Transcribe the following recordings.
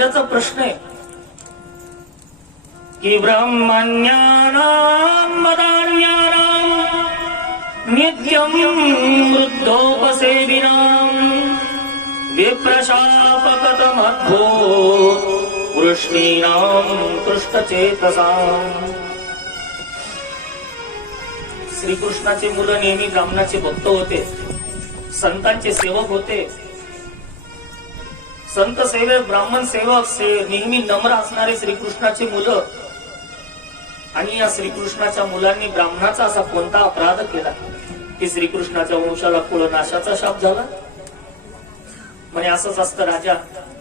राजाचा प्रश्न आहे की ब्रह्मण्यानां मदान्यानां नित्यं वृद्धोपसेविनां विप्रशापकतमद्भूत वृष्णीनां कृष्णचेतसां. श्रीकृष्णाचे मुलं नेहमी ब्राह्मणाचे भक्त होते, संतांचे सेवक होते. संत सेवक, ब्राह्मण सेवक नेहमी नम्र असणारे श्रीकृष्णाचे मुलं. आणि या श्रीकृष्णाच्या मुलांनी ब्राह्मणाचा असा कोणता अपराध केला की श्रीकृष्णाच्या वंशाला कुळनाशाचा शाप झाला. म्हणजे असंच असतं राजा,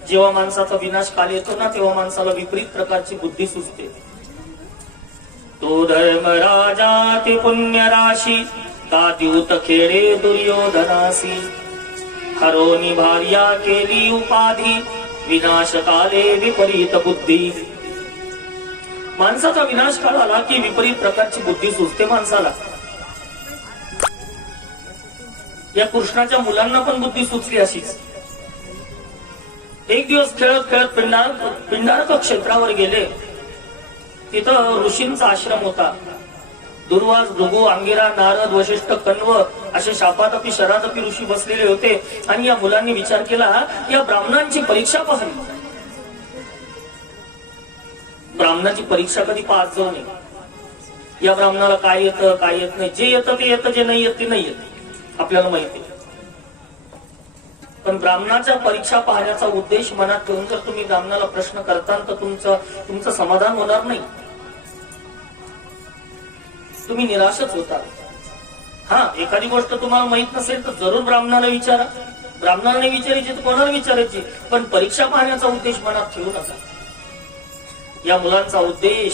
जेव्हा माणसाचा विनाश काल येतो ना तेव्हा माणसाला विपरीत प्रकारची बुद्धी सुचते. तो धर्म राजा ते पुण्य राशी का द्यूत खेळे दुर्योधनासी. हरोनी भार्या केली उपाधी विनाश काले विपरीत बुद्धी. माणसाचा विनाश काळ आला की विपरीत प्रकारची बुद्धी सुचते माणसाला. या कृष्णाच्या मुलांना पण बुद्धी सुचली अशीच. एक दिवस खेळत खेळत पिंडारक क्षेत्रावर गेले. तिथं ऋषींचा आश्रम होता. दुर्वास, भृगु, अंगिरा, नारद, वशिष्ठ, कण्व असे शापातपी शरातपी ऋषी बसलेले होते. आणि या मुलांनी विचार केला, या ब्राह्मणांची परीक्षा पाहावी. ब्राह्मणाची परीक्षा कधी पास जाऊ नये. या ब्राह्मणाला काय येतं काय येत नाही, जे येतं ते येतं, जे नाही येत ते नाही येत, आपल्याला माहिती. पण ब्राह्मणाच्या परीक्षा पाहण्याचा उद्देश मनात ठेवून जर तुम्ही ब्राह्मणाला प्रश्न करताल तर तुमचं समाधान होणार नाही, तुम्ही निराशच होता. हा, एखादी गोष्ट तुम्हाला माहित नसेल तर जरूर ब्राह्मणाला विचारा. ब्राह्मणाला नाही विचारायची तर कोणाला विचारायची, पण परीक्षा पाहण्याचा उद्देश मनात ठेवू नका. या मुलांचा उद्देश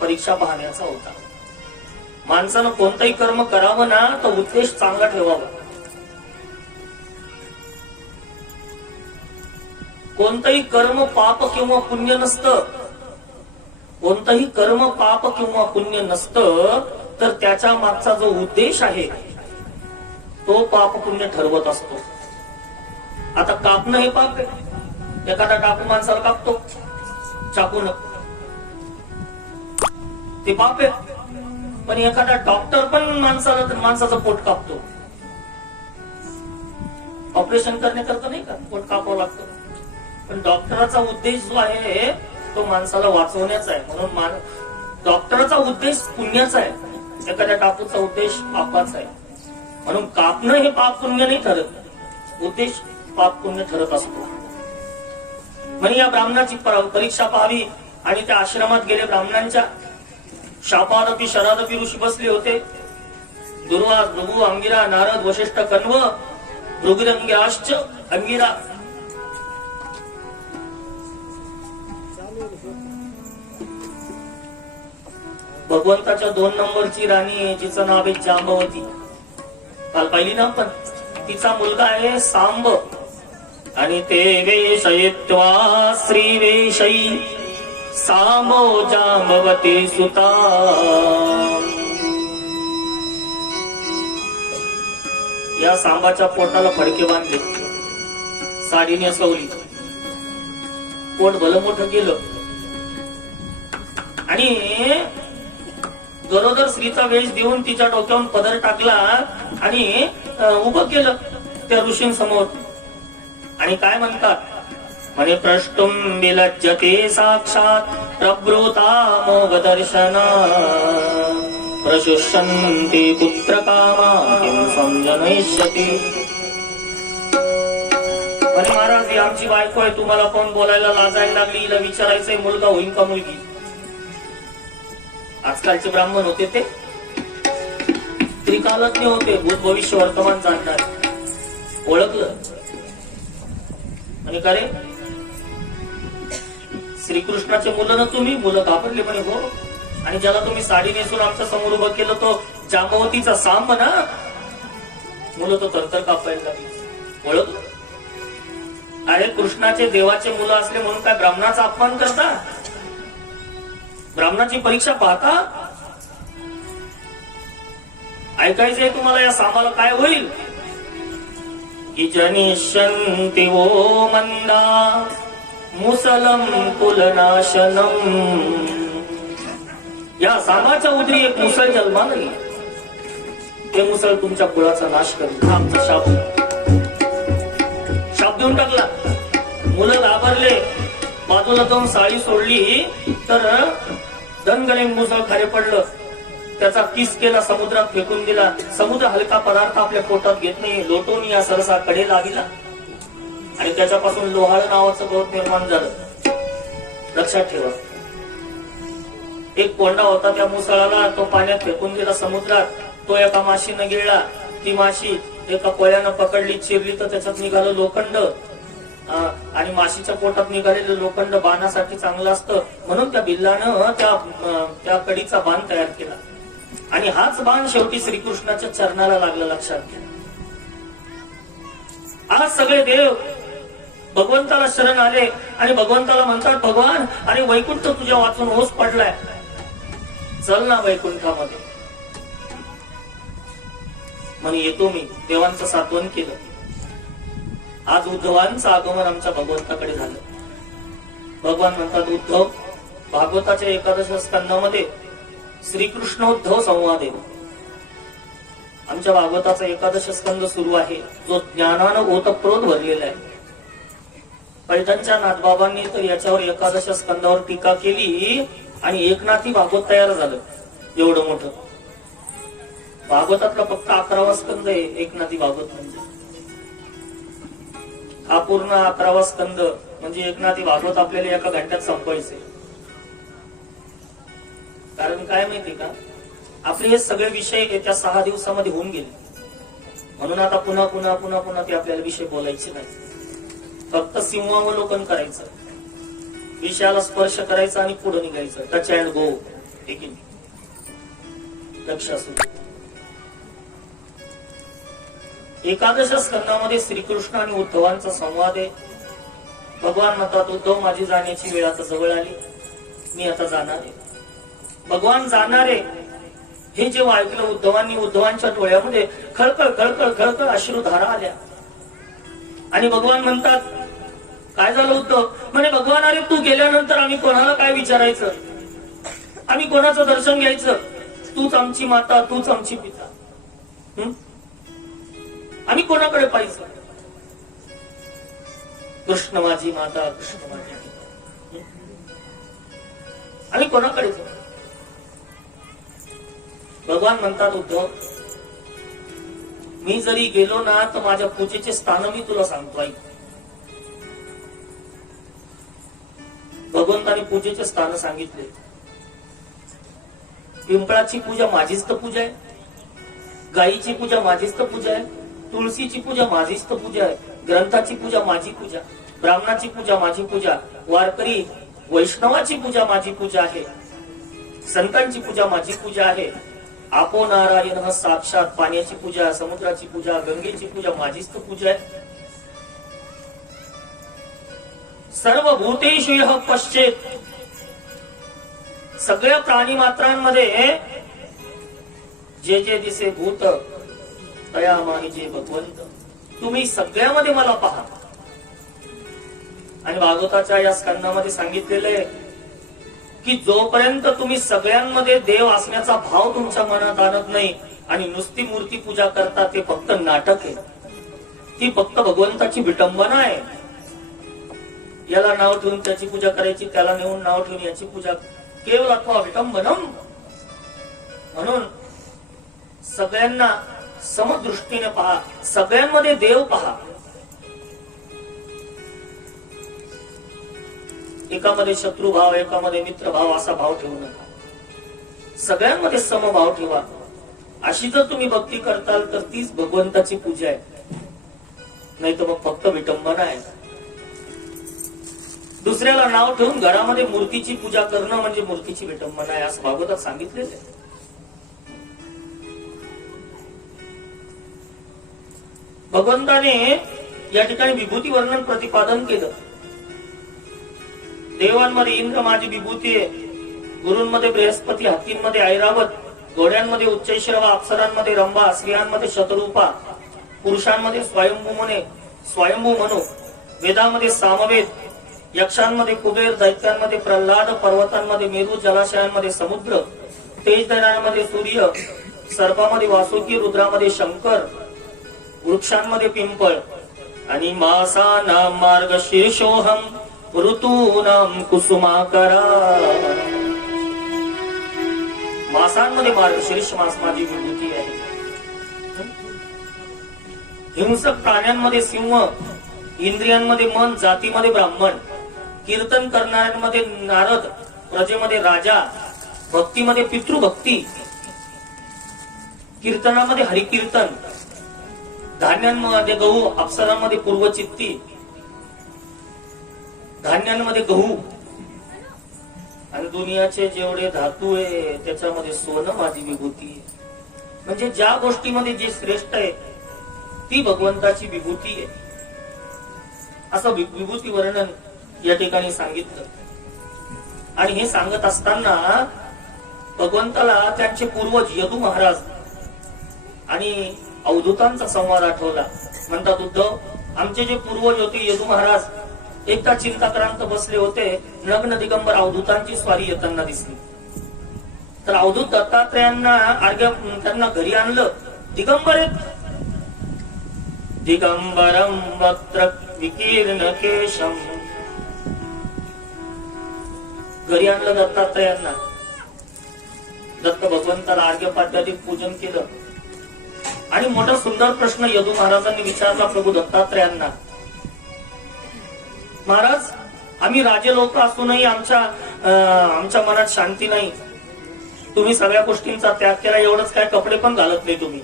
परीक्षा पाहण्याचा होता. माणसानं कोणतंही कर्म करावं ना तर उद्देश चांगला ठेवावा. कोणतंही कर्म पाप किंवा पुण्य नसतं. कोणतंही कर्म पाप किंवा पुण्य नसतं, तर त्याच्या मागचा जो उद्देश आहे तो पाप पुण्य ठरवत असतो. आता कापणं हे पाप आहे. एखादा टाकू माणसाला कापतो चाकून, ते पाप आहे. पण एखादा डॉक्टर पण माणसाचं पोट कापतो. ऑपरेशन करण्याकरता नाही का पोट कापावं लागतं. पण डॉक्टराचा उद्देश जो आहे तो माणसाला वाचवण्याचा आहे. म्हणून डॉक्टरचा उद्देश पुण्याचा आहे, एखाद्या टाकूचा उद्देश पापाचा आहे. म्हणून कापणं हे पाप पुण्य नाही ठरत, उद्देश पाप पुण्य ठरत असतो. म्हणजे या ब्राह्मणाची परीक्षा पाहावी. आणि त्या आश्रमात गेले. ब्राह्मणांच्या शापादपी शरादपी ऋषी बसले होते. दुर्वास, भृगु, अंगिरा, नारद, वशिष्ठ, कण्व, भृगुरंग्याश्च अंगिरा. भगवंताच्या 2 नंबरची राणी, जिचं नाव आहे जांबवती, काल पाहिली ना आपण. तिचा मुलगा आहे सांब. आणि ते वेशयित्वा श्री वेशई सांबो जांबवती सुता. या सांबाच्या पोटाला फडके बांधले, साडी नेसवली, पोट भलं मोठं केलं आणि गरोदर स्त्रीचा वेश देऊन तिच्या डोक्यावर पदर टाकला आणि उभं केलं त्या ऋषींसमोर. आणि काय म्हणतात, म्हणे प्रष्टुम विलज्जते साक्षात प्रभृता मोग दर्शना प्रशुष्यन्ति पुत्र कामा किं संजनयिष्यति. म्हणे महाराज, ही आमची बायको आहे, तुम्हाला कोण बोलायला लाजायला लागली, हिला विचारायचंय मुलगा होईल का मुलगी. आजकालचे ब्राह्मण होते ते त्रिकालज्ञ होते, भूत भविष्य वर्तमान जाणणार. ओळखलं आणि का रे श्रीकृष्णाचे मुलं ना तुम्ही. मुलं घाबरले, म्हणे हो. आणि ज्याला तुम्ही साडी नेसून आमच्या समोर उभं केलं तो जांबवतीचा सांब ना. मुलं तो थरथर कापायला लागली. ओळखलं. अरे कृष्णाचे देवाचे मुलं असले म्हणून काय ब्राह्मणाचा अपमान करता, ब्राह्मणाची परीक्षा पाहता. ऐकायचंय तुम्हाला या सामाला काय होईल. की जनिष्यन्ति वो मंदा मुसलम कुलनाशनम. या सामाच्या उदरी एक मुसल जन्मा नाही, ते मुसल तुमच्या कुळाचा नाश करेल. आमचा शाप देऊन टाकला. मुलं घाबरले, बाजूला जाऊन साडी सोडली तर दणगणे मुसळ खाली पडलं. त्याचा किस केला, समुद्रात फेकून दिला. समुद्र हलका पदार्थ आपल्या पोटात घेत नाही, लोटून या सरसा कडे लागला आणि त्याच्यापासून लोहाळ नावाचं गवत निर्माण झालं. लक्षात ठेवा. एक कोंडा होता, त्या मुसळाला तो पाण्यात फेकून दिला समुद्रात. तो एका माशीनं गिळला. ती माशी एका कोळ्यानं पकडली, चिरली तर त्याच्यात निघालं लोखंड. आणि माशीच्या पोटात निघालेलं लोखंड बाणासाठी चांगलं असतं, म्हणून त्या बिल्लानं त्या कडीचा बाण तयार केला. आणि हाच बाण शेवटी श्रीकृष्णाच्या चरणाला लागला. लक्षात घ्या. आज सगळे देव भगवंताला शरण आले आणि भगवंताला म्हणतात, भगवान आणि वैकुंठ तुझ्या वाचून ओस पडलाय, चल ना वैकुंठामध्ये. म्हणे येतो मी. देवांचं सात्वन केलं. आज उद्धवांचं आगमन आमच्या भगवंताकडे झालं. भगवान म्हणतात, उद्धव, भागवताच्या एकादश स्कंदामध्ये श्रीकृष्ण उद्धव संवाद आहे. आमच्या भागवताचा एकादश स्कंद सुरू आहे, जो ज्ञानानं ओतप्रोत भरलेला आहे. पैठणच्या नाथबाबांनी तर याच्यावर एकादश स्कंदावर टीका केली आणि एकनाथी भागवत तयार झालं. एवढं मोठं भागवतातला फक्त 11वा स्कंद आहे एकनाथी भागवत. म्हणजे हा पूर्ण 11वा स्कंद म्हणजे एकनाथी भागवत आपल्याला एका घंट्यात संपवायचे. कारण काय माहिती का, आपले हे सगळे विषय येत्या 6 दिवसामध्ये होऊन गेले. म्हणून आता पुन्हा पुन्हा पुन्हा पुन्हा ते आपल्याला विषय बोलायचे नाही. फक्त सिंहावलोकन करायचं, विषयाला स्पर्श करायचा आणि पुढे निघायचं. Touch and go. ठीक आहे, लक्ष असू. एकादश स्कंदामध्ये श्रीकृष्ण आणि उद्धवांचा संवाद आहे. भगवान म्हणतात, उद्धव माझी जाण्याची वेळ आता जवळ आली, मी आता जाणार आहे. भगवान जाणार आहे हे जेव्हा ऐकलं उद्धवांनी, उद्धवांच्या डोळ्यामध्ये खळखळ खळखळ खळखळ अश्रुधारा आल्या. आणि भगवान म्हणतात, काय झालं उद्धव? म्हणे, भगवान अरे तू गेल्यानंतर आम्ही कोणाला काय विचारायचं, आम्ही कोणाचं दर्शन घ्यायचं? तूच आमची माता, तूच आमची पिता, आम्ही कोणाकडे पाहिजे? कृष्ण माझी माता, कृष्ण माझी पिता, आम्ही कोणाकडे जाऊ? भगवान म्हणतात, उद्धव मी जरी गेलो ना तर माझ्या पूजेचे स्थान मी तुला सांगतो. ऐक, भगवंताने पूजेचे स्थान सांगितले. पिंपळाची पूजा माझीच तर पूजा आहे, गायीची पूजा माझीच तर पूजा आहे, तुळशीची पूजा माझीच तर पूजा आहे, ग्रंथाची पूजा माझी पूजा, ब्राह्मणाची पूजा माझी पूजा, वारकरी वैष्णवाची पूजा माझी पूजा आहे, संतांची पूजा माझी पूजा आहे. आपो नारायण हा साक्षात, पाण्याची पूजा, समुद्राची पूजा, गंगेची पूजा माझीच तर पूजा आहे. सर्व भूतेषु यः पश्चेत, सगळ्या प्राणी मात्रांमध्ये जे जे दिसे भूत तया माही जे भगवंत, तुम्ही सगळ्यामध्ये मला पहा. आणि भागवताच्या या स्कंदामध्ये सांगितलेलं आहे की जोपर्यंत तुम्ही सगळ्यांमध्ये देव असण्याचा भाव तुमच्या मनात आणत नाही आणि नुसती मूर्ती पूजा करता, ते फक्त नाटक आहे, ती फक्त भगवंताची विटंबना आहे. याला नाव ठेवून त्याची पूजा करायची, त्याला नेऊन नाव ठेवून याची पूजा, केवळ अथवा विटंबनम. म्हणून सगळ्यांना समदृष्टीने पहा, सगळ्यांमध्ये देव पहा. एकामध्ये शत्रुभाव, एकामध्ये मित्रभाव असा भाव ठेवू नका. सगळ्यांमध्ये समभाव ठेवा. अशी जर तुम्ही भक्ती करताल तर तीच भगवंताची पूजा आहे, नाही तर मग फक्त विटंबना आहे. दुसऱ्याला नाव ठेवून घरामध्ये मूर्तीची पूजा करणं म्हणजे मूर्तीची विटंबना आहे, असं भागवतात सांगितलेलं आहे. भगवंताने या ठिकाणी विभूती वर्णन प्रतिपादन केलं. देवांमध्ये इंद्र माझी विभूती आहे, गुरूंमध्ये बृहस्पती, हत्तींमध्ये ऐरावत, घोड्यांमध्ये उच्चैश्रवा, अप्सरांमध्ये रंभा, स्त्रियांमध्ये शतरूपा, पुरुषांमध्ये स्वयंभू मनो, वेदामध्ये सामवेद, यक्षांमध्ये कुबेर, दैत्यांमध्ये प्रल्हाद, पर्वतांमध्ये मेरू, जलाशयांमध्ये समुद्र, तेजदरांमध्ये सूर्य, सर्पामध्ये वासुकी, रुद्रामध्ये शंकर, वृक्षांमध्ये पिंपळ आणि मासानां मार्गशीर्षोऽहं ऋतूनां कुसुमाकरा. मासांमध्ये मार्गशीर्ष मास माझी विभूती आहे. हिंसक प्राण्यांमध्ये सिंह, इंद्रियांमध्ये मन, जातीमध्ये ब्राह्मण, कीर्तन करणाऱ्यांमध्ये नारद, प्रजेमध्ये राजा, भक्तीमध्ये पितृभक्ती, कीर्तनामध्ये हरिकीर्तन, धान्यांमध्ये गहू, अप्सरांमध्ये पूर्वचित्ती, धान्यांमध्ये गहू आणि दुनियाचे जेवढे धातू आहे त्याच्यामध्ये सोनं माझी विभूती आहे. म्हणजे ज्या गोष्टीमध्ये जे श्रेष्ठ आहे ती भगवंताची विभूती आहे असं विभूती वर्णन या ठिकाणी सांगितलं. आणि हे सांगत असताना भगवंताला त्यांचे पूर्वज यदू महाराज आणि अवधूतांचा संवाद आठवला. म्हणतात उद्धव, आमचे जे पूर्वज होते यदू महाराज एकदा चिंताक्रांत बसले होते. नग्न दिगंबर अवधूतांची स्वारी येताना दिसली. तर अवधूत दत्तात्रयांना अर्घ्य त्यांना घरी आणलं. दिगंबर दिगंबरम वक्त्र विकीर्ण केशम, घरी आणलं दत्तात्रयांना. दत्त भगवंताला अर्घ्यपाद्यादिक पूजन केलं आणि मोठा सुंदर प्रश्न यदू महाराजांनी विचारला प्रभू दत्तात्रयांना. महाराज, आम्ही राजे लोक असूनही आमच्या मनात शांती नाही. तुम्ही सगळ्या गोष्टींचा त्याग केला, एवढंच काय कपडे पण घालत नाही तुम्ही,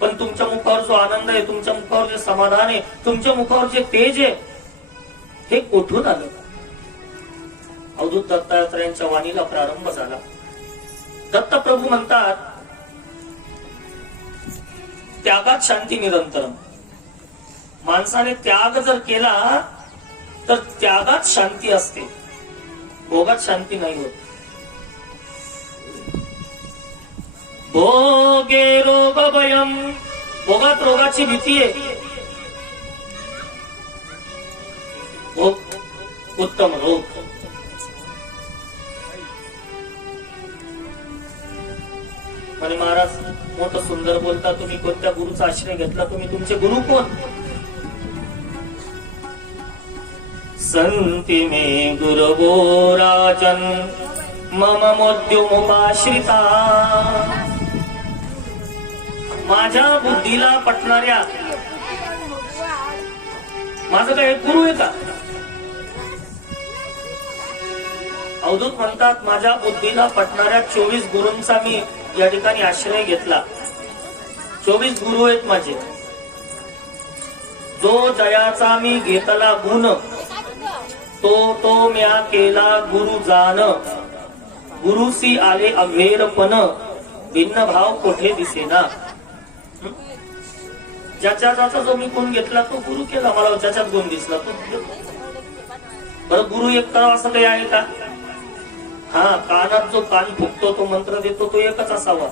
पण तुमच्या मुखावर जो आनंद आहे, तुमच्या मुखावर जे समाधान आहे, तुमच्या मुखावर जे तेज आहे, हे कुठून आलं? अवधूत दत्तात्रयांच्या वाणीला प्रारंभ झाला. दत्त प्रभू म्हणतात, त्यागात शांती निरंतर. माणसाने त्याग जर केला तर त्यागात शांती असते, भोगात शांती नाही होत. भोगे रोग भयम, भोगात रोगाची भीती आहे. भोग उत्तम रोग. म्हणे महाराज मोठं सुंदर बोलता तुम्ही, कोणत्या गुरुचा आश्रय घेतला तुम्ही? तुमचे गुरु कोण? संति मे गुरवो राजन मम मोद्युमुपाश्रिता. माझ्या बुद्धीला पटणाऱ्या, माझं काय गुरु आहे का? अवधूत म्हणतात, माझ्या बुद्धीला पटणाऱ्या 24 गुरूंचा मी या ठिकाणी आश्रय घेतला. 24 गुरु आहेत माझे. जो जयाचा मी घेतला गुण, तो म्या केला गुरु जान. गुरुसी आले अवेरपण, भिन्न भाव कोठे दिसेना. ज्याचा जो मी गुण घेतला तो गुरु केला, मला ज्याच्यात गुण दिसला तो. बरं, गुरु एक करावा असं काही आहे का? हा, कानात जो कान फुकतो, तो मंत्र देतो, तो एकच असावा.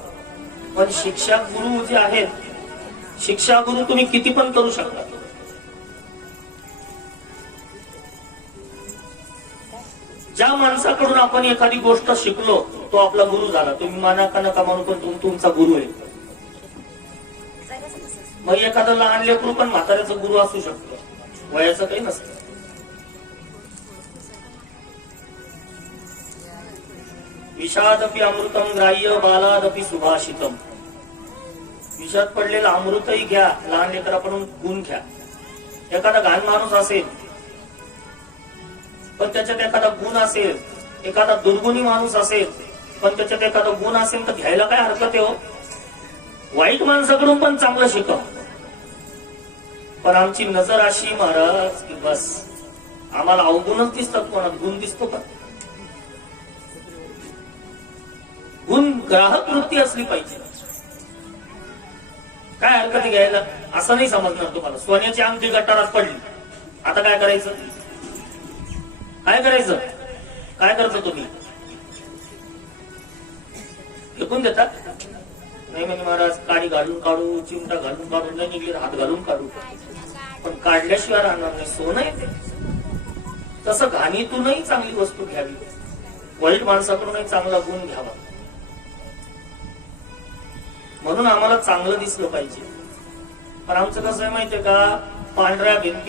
पण शिक्षा गुरु जे आहेत, शिक्षा गुरु तुम्ही किती पण करू शकता. ज्या माणसाकडून आपण एखादी गोष्ट शिकलो तो आपला गुरु झाला. तुम्ही माना का नका मानू, पण तुमचा गुरु आहे. मग एखादं लहान लेकरू पण म्हाताऱ्याचा गुरु असू शकतो, वयाचं काही नसतं. विषादपि अमृतम ग्राह्य बालादपि सुभाषितम. विषात पडलेलं अमृतही घ्या, लहान लेकराकडून गुण घ्या. एखादा घाण माणूस असेल पण त्याच्यात एखादा गुण असेल, एखादा दुर्गुणी माणूस असेल पण त्याच्यात एखादा गुण असेल तर घ्यायला काय हरकत आहे हो? वाईट माणसाकडून पण चांगलं शिकव. पण आमची नजर अशी महाराज की बस आम्हाला अवगुणच दिसतात, कोणात गुण दिसतो का? गुण ग्राहक वृत्ती असली पाहिजे. काय हरकत घ्यायला? असं नाही समजणार तुम्हाला. सोन्याची अंगठी गटारात पडली, आता काय करायचं? काय करायचं? काय करता तुम्ही? फेकून देतात? नाही म्हणजे महाराज काडी घालून काढू, चिमटा घालून काढू, नाही निघले हात घालून काढू, पण काढल्याशिवाय राहणार नाही. सोनं येते. तसं घाणीतूनही चांगली वस्तू घ्यावी, वाईट माणसाकडूनही चांगला गुण घ्यावा. म्हणून आम्हाला चांगलं दिसलं पाहिजे. पण आमचं कसं आहे माहितीये का, पांढऱ्या भिंती